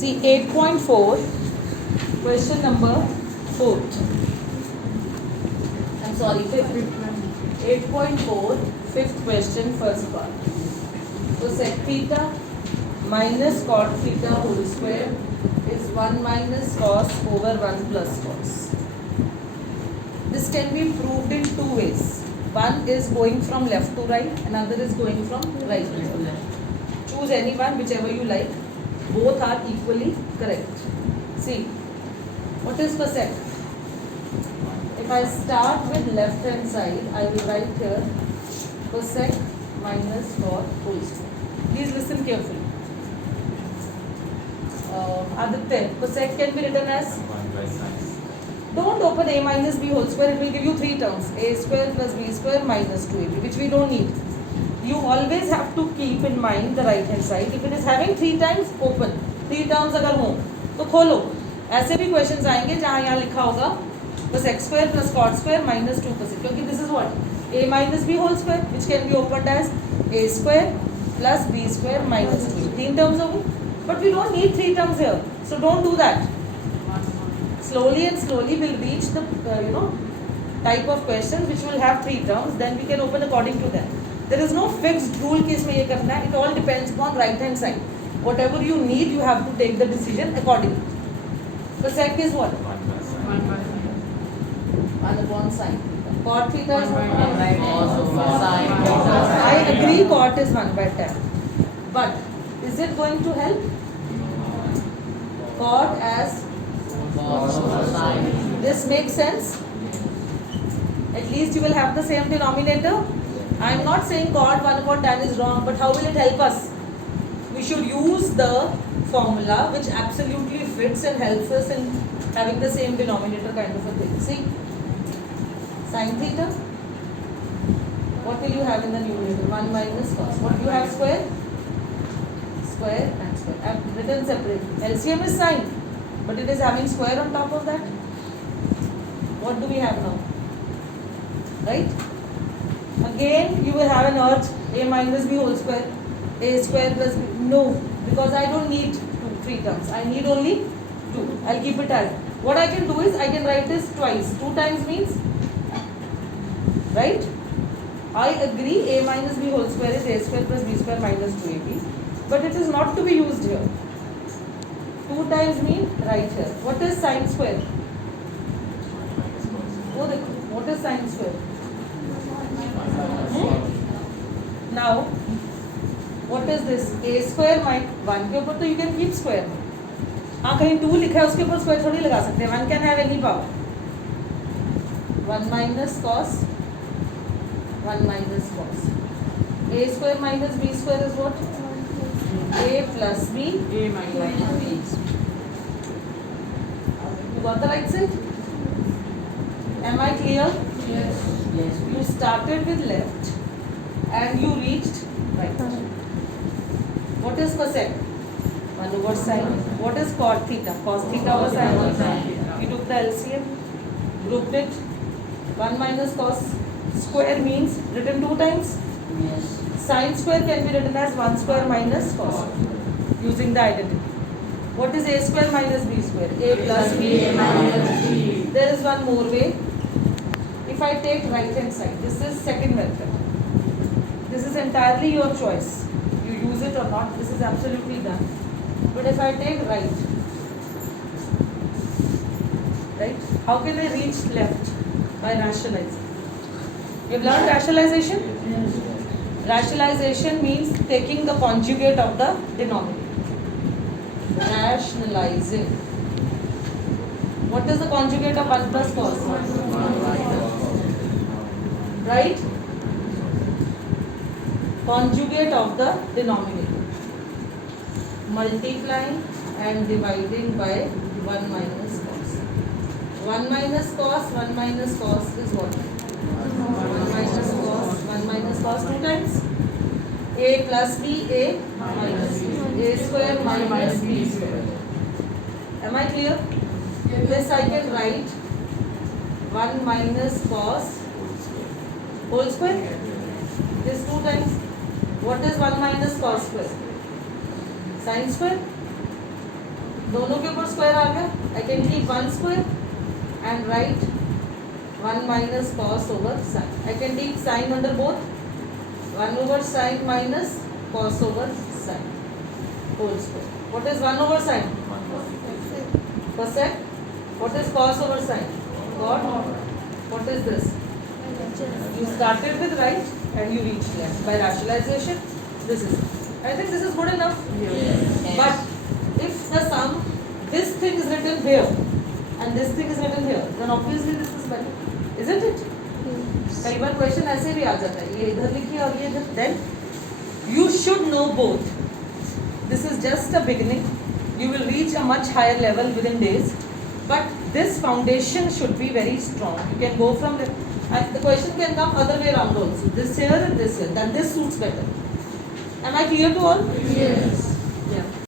See 8.4, question number 4. I'm sorry, 5th. 8.4, 5th question, first part. So sec theta minus cot theta whole square is 1 minus cos over 1 plus cos. This can be proved in two ways. One is going from left to right, another is going from right to left. Choose any one, whichever you like. Both are equally correct. See, what is cosec? If I start with left hand side, I will write here cosec minus cot whole square. Please listen carefully. Aditya, cosec can be written as? 1 by sin. Don't open a minus b whole square. It will give you three terms: a square plus b square minus 2ab, which we don't need. You always have to keep in mind the right hand side. If it is having three times, open. Three terms अगर हो तो खोलो. ऐसे भी questions आएंगे जहाँ यहाँ लिखा होगा बस x square plus cot square minus 2%, क्योंकि this is what a minus b whole square, which can be opened as a square plus b square minus 2. तीन terms होगी, but we don't need three terms here, so don't do that. Slowly and slowly we'll reach the type of questions which will have three terms. Then we can open according to them. There is no fixed rule कि इसमें ये करना है. It all depends upon right hand side. Whatever you need, you have to take the decision accordingly. The sec is what? 1 by sin. 1 upon sin. Cot theta is 1 by cos over sin. I agree cot is 1 by tan. But is it going to help? Cot as Cos over sin. this makes sense? At least you will have the same denominator. I am not saying cot 1 upon tan is wrong, but how will it help us? We should use the formula which absolutely fits and helps us in having the same denominator kind of a thing. See, sin theta. What will you have in the numerator? 1 minus cos. What do you have? Square? Square and square. I have written separate. LCM is sin, but it is having square on top of that. What do we have now? Right? Again, you will have an earth a minus b whole square, a square plus b. No, because I don't need three terms. I need only two. I'll keep it as. What I can do is I can write this twice. 2 times means, right? I agree a minus b whole square is a square plus b square minus 2ab. But it is not to be used here. 2 times mean right here. What is sine square? वो देखो, what is sine square? Now, what is this? A square minus 1 के ऊपर तो you can keep square. हाँ, कहीं 2 लिखा है उसके ऊपर square थोड़ी लगा सकते हैं. 1 can have any power. 1 minus cos, 1 minus cos. A square minus b square is what? A plus b. A minus b. You got the right side? Am I clear? Yes. Yes. You started with left and you reached right. What is cosec? 1 over sin. What is cot theta? Cos theta over sin. You took the LCM, grouped it. 1 minus cos square means written 2 times. Yes. Sin square can be written as 1 square minus cos using the identity. What is a square minus b square? A plus b. A minus b. There is one more way. If I take right hand side, this is second method. This is entirely your choice. You use it or not, this is absolutely done. But if I take right, how can I reach left? By rationalizing. You've learned rationalization? Yes. Rationalization means taking the conjugate of the denominator. Rationalizing. What is the conjugate of 1 plus cos? Right? Conjugate of the denominator. Multiplying and dividing by 1 minus cos. 1 minus cos, 1 minus cos is what? 1 minus cos, 1 minus cos 2 times. A plus b, a minus b. A square minus b square. Am I clear? This I can write 1 minus cos whole square. This 2 times. What is 1 minus cos square? Sin square. दोनों के ऊपर square आ गया. I can keep one square and write 1 minus cos over sin. I can take sin under both. 1 over sin minus cos over sin whole square. What is 1 over sin? Cosec. What is cos over sin? Cot. What is this? You started with right and you reached left. By rationalization, this is. I think this is good enough. Yes. But if the sum, this thing is written here and this thing is written here, then obviously this is better, isn't it? कई बार question ऐसे भी आ जाता है, ये इधर लिखिए और ये इधर. Then you should know both. This is just a beginning. You will reach a much higher level within days. But this foundation should be very strong. You can go from there. And the question can come other way around also. This here and this here. Then this suits better. Am I clear to all? Yes.